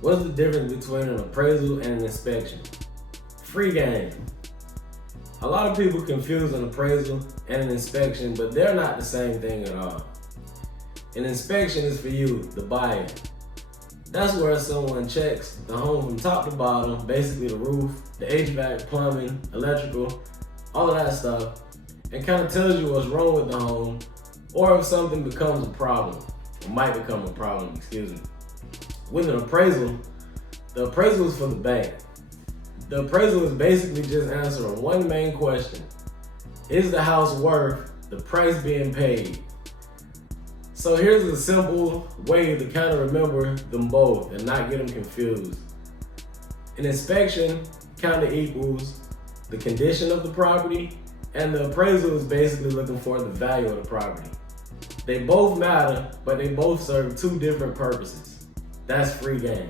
What's the difference between an appraisal and an inspection? Free game. A lot of people confuse an appraisal and an inspection, but they're not the same thing at all. An inspection is for you, the buyer. That's where someone checks the home from top to bottom, basically the roof, the HVAC, plumbing, electrical, all of that stuff, and kind of tells you what's wrong with the home, or if something becomes a problem, or might become a problem, excuse me. With an appraisal, the appraisal is for the bank. The appraisal is basically just answering one main question. Is the house worth the price being paid? So here's a simple way to kind of remember them both and not get them confused. An inspection kind of equals the condition of the property, and the appraisal is basically looking for the value of the property. They both matter, but they both serve two different purposes. That's free game.